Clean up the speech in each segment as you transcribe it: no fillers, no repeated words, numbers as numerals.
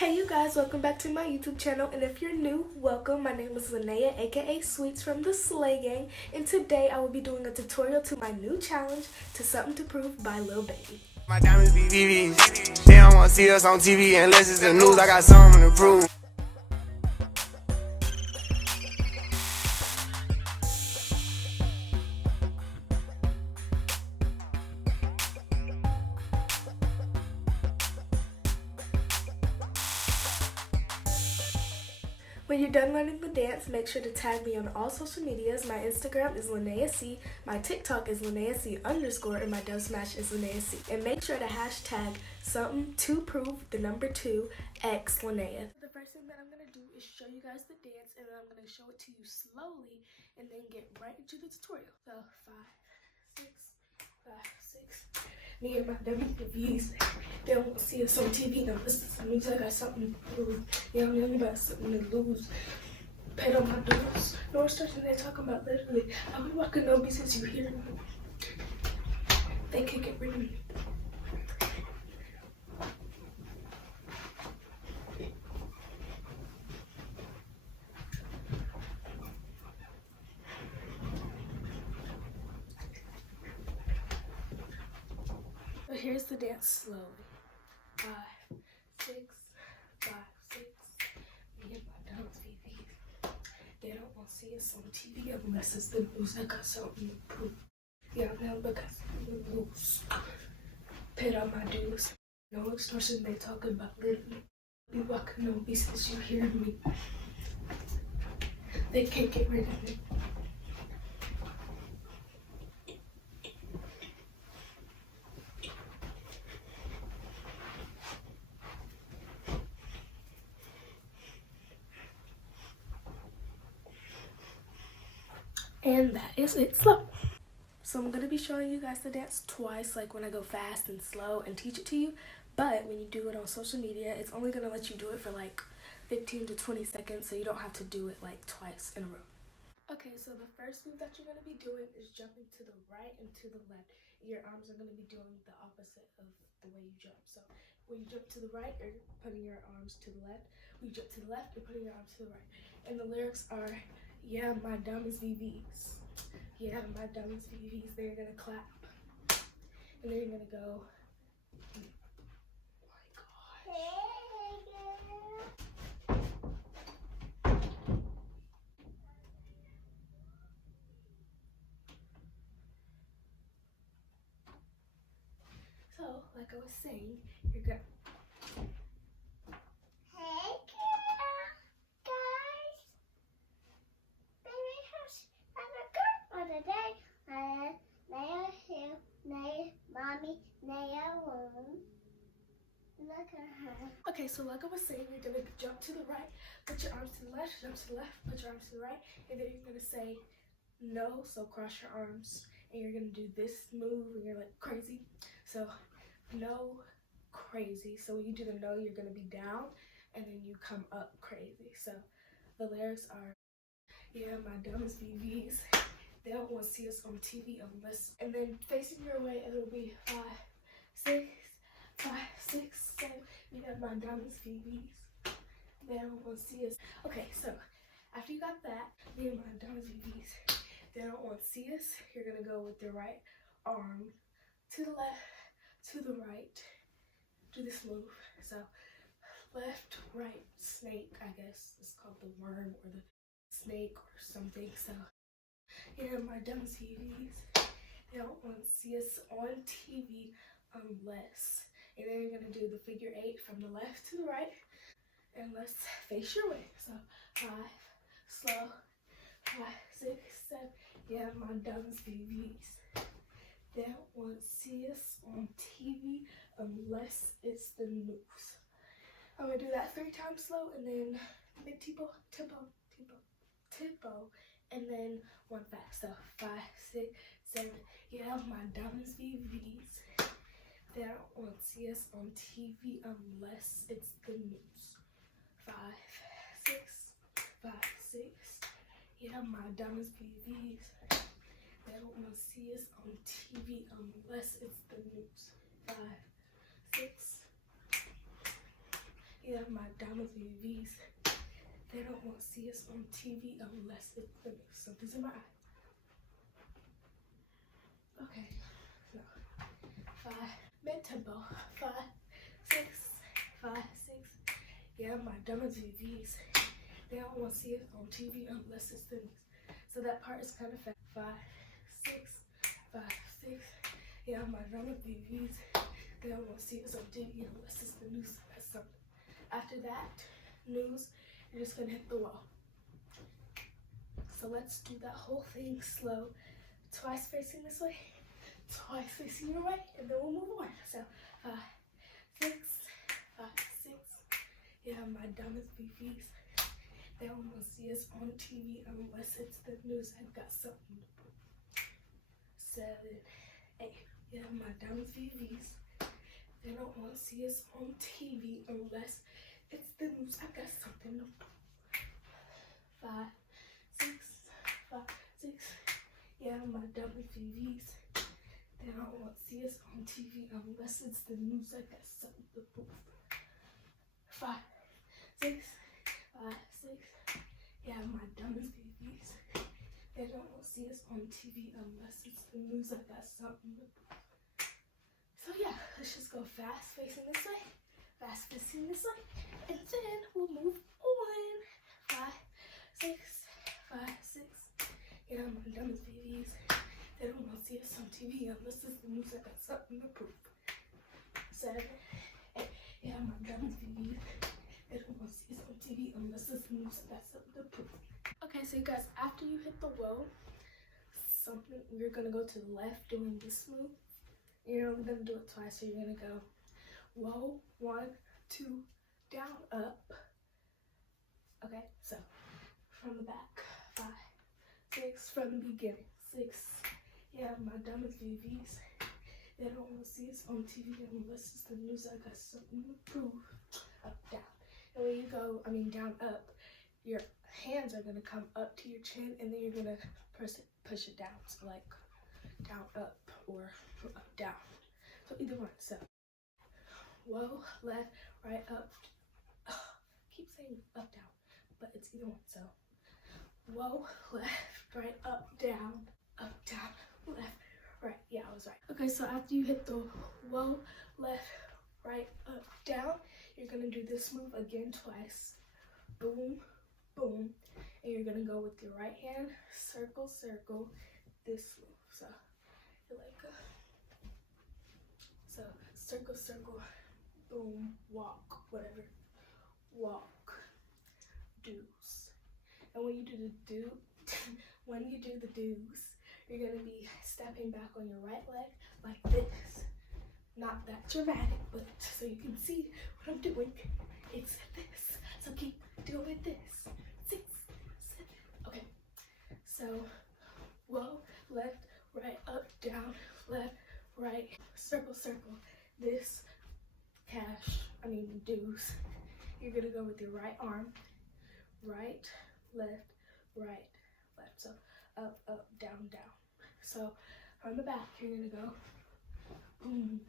Hey you guys, welcome back to my YouTube channel, and if you're new, welcome. My name is Lanaya, aka Sweets from the Slay Gang, and today I will be doing a tutorial to my new challenge, To Something to Prove by Lil Baby. My diamonds be VVs. They don't wanna see us on TV unless it's the news. I got something to prove. When you're done learning the dance, make sure to tag me on all social medias. My Instagram is Lanaya Cee, my TikTok is lanayacee_, and my Dubsmash is Lanaya Cee. And make sure to hashtag something to prove the number 2 X Lanaya. The first thing that I'm going to do is show you guys the dance, and then I'm going to show it to you slowly and then get right into the tutorial. So 5, 6, 5, 6. Me and my WVs, they don't see us on TV. Now listen to me, I got something to prove. You know what I mean? About something to lose. Paid on my dues. No restriction, they're talking about literally. I'll be walking over since you hear me. They can't get rid of me. But here's the dance slowly. 5, 6, 5, 6. Me and my dogs VVs. They don't want to see us on TV unless it's the news. I got something to prove. Yeah, now because the news. Paid on my dues. No extortion, they talking about literally. Be walking on me since you hear me. They can't get rid of me. And that is it slow. So I'm going to be showing you guys the dance twice, like when I go fast and slow and teach it to you. But when you do it on social media, it's only going to let you do it for like 15 to 20 seconds, so you don't have to do it like twice in a row. Okay, so the first move that you're going to be doing is jumping to the right and to the left. Your arms are going to be doing the opposite of the way you jump. So when you jump to the right, you're putting your arms to the left. When you jump to the left, you're putting your arms to the right. And the lyrics are, yeah, my diamonds VVs. Yeah, my diamonds VVs. They're gonna clap. And then you're gonna go. Oh my gosh. So, like I was saying, you're gonna. Look at her. Okay, so like I was saying, you're gonna jump to the right, put your arms to the left, jump to the left, put your arms to the right, and then you're gonna say no, so cross your arms, and you're gonna do this move, and you're like crazy. So no, crazy. So when you do the no, you're gonna be down, and then you come up crazy. So the lyrics are, yeah, my diamonds VVs. They don't want to see us on TV unless, and then facing your way, it'll be 5, 6, 5, 6, 7. You have my diamonds VVs. They don't want to see us. Okay, so after you got that, me and my diamonds VVs, they don't want to see us. You're gonna go with your right arm to the left, to the right. Do this move. So left, right, snake. I guess it's called the worm or the snake or something. So yeah, my diamonds VVs. They don't want to see us on TV unless. And then you're gonna do the figure 8 from the left to the right, and let's face your way. So 5, slow, 5, 6, 7. Yeah, my diamonds VVs. They don't want to see us on TV unless it's the news. I'm gonna do that 3 times slow, and then big tempo, and then 1 fast. So 5, 6, 7. Yeah, my diamonds VVs. They don't want to see us on TV unless it's the news. 5, 6, 5, 6. Yeah, my diamonds VVs. They don't want to see us on TV unless it's the news. 5, 6. Yeah, my diamonds VVs. They don't want to see us on TV unless it's something's in my eye. Okay, so 5, mid-tempo, 5, 6, 5, 6. Yeah, my diamonds VVs. They don't want to see us on TV unless it's the news. So that part is kind of fast. 5, 6, 5, 6. Yeah, my diamonds VVs. They don't want to see us on TV unless it's the news. That's something. After that, news, you're just gonna hit the wall. So let's do that whole thing slow. Twice facing this way, twice facing your right, and then we'll move on. So 5, 6, 5, 6. Yeah, my diamonds VVs. They don't want to see us on TV unless it's the news. I've got something to prove. 7, 8. Yeah, my diamonds VVs. They don't want to see us on TV unless it's the news. I got something to prove. 5, 6, 5, 6. Yeah, my diamonds VVs. They don't want to see us on TV unless it's the news. I got something to prove. 5, 6, 5, 6. Yeah, my diamonds VVs. They don't want to see us on TV unless it's the news. I got something to prove. So yeah, let's just go fast facing this way, fast facing this way, and then we'll move on. 5, 6, 5, 6. Yeah, my diamonds VVs. They don't want to see us on TV unless it's the news. I got something to prove. 7, 8. Yeah, my diamonds VVs. They don't want to see us on TV unless it's the news. I got something to prove. Okay, so you guys, after you hit the whoa, you're gonna go to the left doing this move. You're only gonna do it twice, so you're gonna go whoa, 1, 2, down, up. Okay, so from the back, 5, 6, from the beginning, 6. Yeah, my diamonds VVs. They don't want to see us on TV unless it's the news. I got something to prove. Up, down. And when you go, down, up, your hands are gonna come up to your chin, and then you're gonna push it down. So like down, up, or up, down. So either one. So whoa, left, right, up. Keep saying up, down, but it's either one. So whoa, left, right, up, down, left, right. Yeah, I was right. Okay, so after you hit the whoa, left, right, up, down, you're gonna do this move again twice. Boom, boom. And you're gonna go with your right hand, circle, circle, this move. So you're like, so circle, circle, boom, walk, whatever. Walk, deuce. And when you do the deuce, you're gonna be stepping back on your right leg like this. Not that dramatic, but so you can see what I'm doing. It's this. So keep doing this. 6, 7. Okay. So whoa, left, right, up, down, left, right, circle, circle. This deuce. You're gonna go with your right arm, right, left, right, left. So up, up, down, down. So from the back, you're gonna go boom.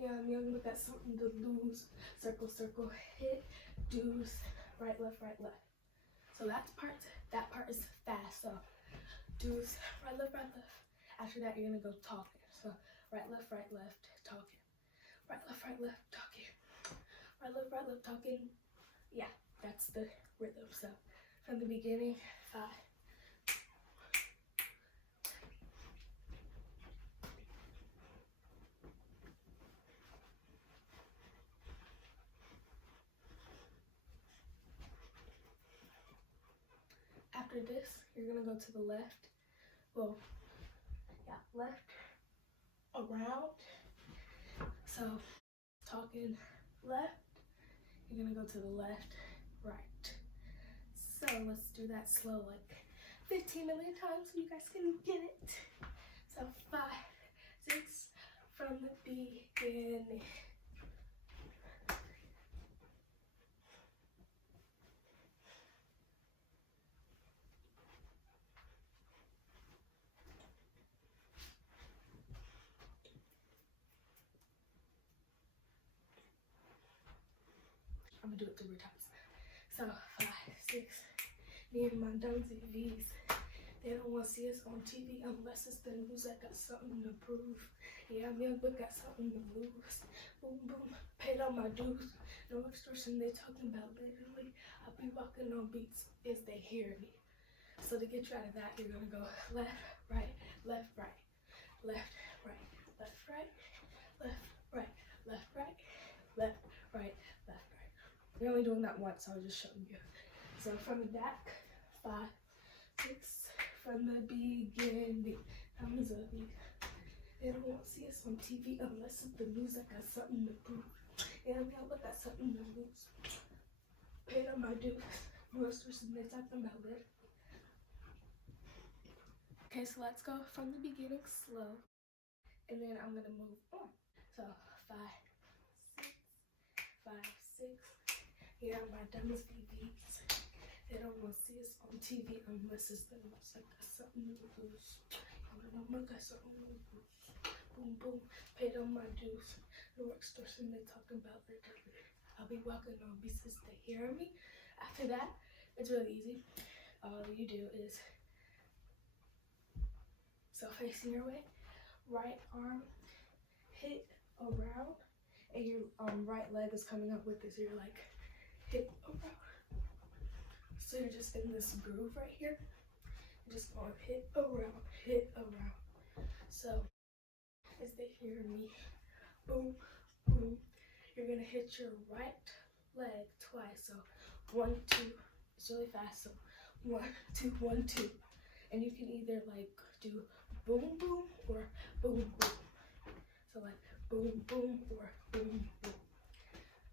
Yeah, you're gonna got something to lose. Circle, circle, hit, deuce, right, left, right, left. So that part is fast. So deuce, right, left, After that, you're gonna go talking. So right, left, talking. Right, left, talking. Right, left, talking. Yeah, that's the rhythm. So from the beginning, 5. After this, you're gonna go to the left. Well, yeah, left, around. So, talking left, you're gonna go to the left, right. So let's do that slow, like 15 million times so you guys can get it. So 5, 6, from the beginning. gonna do it 3 times. So 5, 6. Me and my Dunsey V's. They don't want to see us on TV unless it's the news. I got something to prove. Yeah, I'm young but got something to lose. Boom, boom, paid all my dues. No extortion, they talking about literally. I'll be walking on beats as they hear me. So to get you out of that, you're gonna go left, right, left, right, left, right, left, right, left, right, left, right, left, right, left, right. You're only doing that once, so I was just showing you. So from the back, 5, 6, from the beginning. That was a beat. They don't want to see us on TV unless it's the news. I got something to prove. Yeah, I got something to lose. Paid on my dues. No extortion, they talking about it. Okay, so let's go from the beginning slow. And then I'm gonna move on. So 5, 6, 5, 6. Yeah, my dummies BBs. They don't want to see us on TV unless it's the news. I got something to lose. I got something to lose. Boom, boom, paid on my dues. No extortion, they talking about it. I'll be walking on beats as they hear me. After that, it's really easy. All you do is, so facing your way, right arm hit around, and your right leg is coming up with this. So you're like, hit around. So you're just in this groove right here. You're just going hit around, hit around. So as they hear me, boom, boom, you're gonna hit your right leg twice. So 1, 2, it's really fast. So 1, 2, 1, 2. And you can either like do boom, boom, or boom, boom. So like boom, boom, or boom, boom.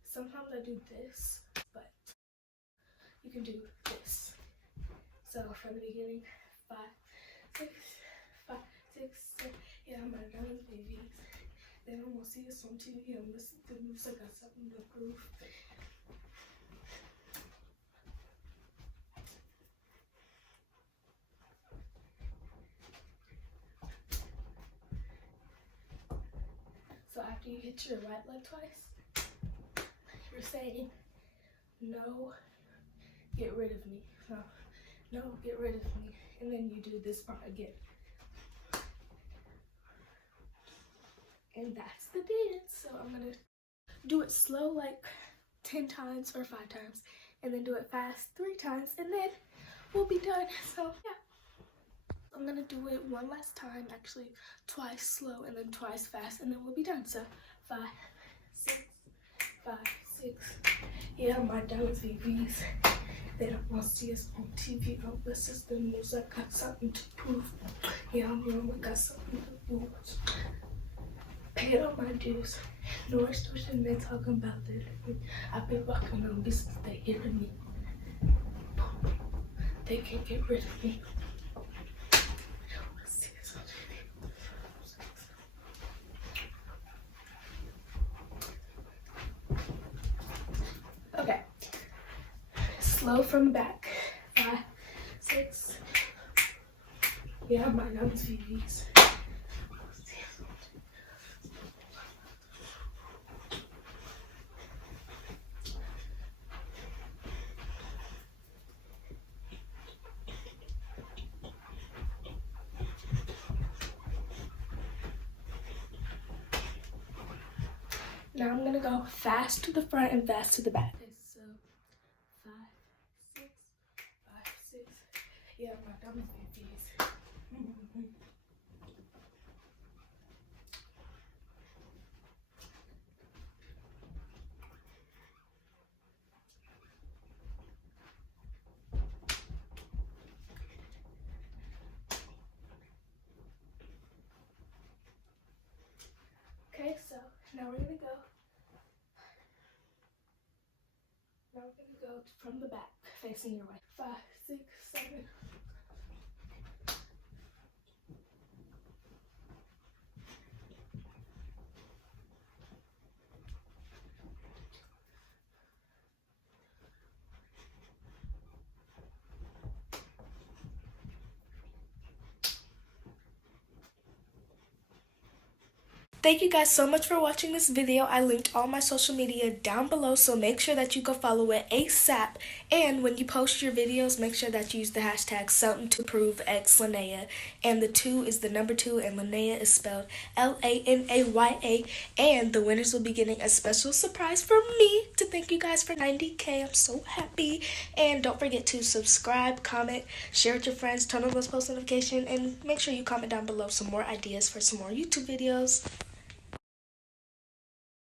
Sometimes I do this, but you can do this. So from the beginning, 5, 6, 5, 6, 7. Yeah, my dummies babies. They don't want to see us on TV unless the news. I got something to prove. So after you hit your right leg twice, you're saying, no, get rid of me. No, get rid of me. And then you do this part again. And that's the dance. So I'm gonna do it slow like 10 times or 5 times, and then do it fast 3 times, and then we'll be done. So yeah, I'm gonna do it one last time, actually twice slow and then twice fast, and then we'll be done. So 5, 6, 5, 6. Yeah, my diamonds BBs. They don't want to see us on TV unless it's the news. I got something to prove. Yeah, I'm young, I got something to lose. Paid all my dues. No extortion, they talking about it. I've been walking on business, they hearing me. They can't get rid of me. Let's see this on TV. Okay. Slow from the back. 5, 6. Yeah, my numbers TVs. Now I'm gonna go fast to the front and fast to the back. Okay, so 5, 6, 5, 6. Yeah, my dummies BBs. Okay, so now we're gonna go. Now we're gonna go from the back, facing your way. 5, 6, 7. Thank you guys so much for watching this video. I linked all my social media down below, so make sure that you go follow it ASAP. And when you post your videos, make sure that you use the hashtag something to prove X Lanaya. And the 2 is the number 2, and Lanaya is spelled Lanaya. And the winners will be getting a special surprise from me to thank you guys for 90K. I'm so happy. And don't forget to subscribe, comment, share with your friends, turn on those post notifications, and make sure you comment down below some more ideas for some more YouTube videos.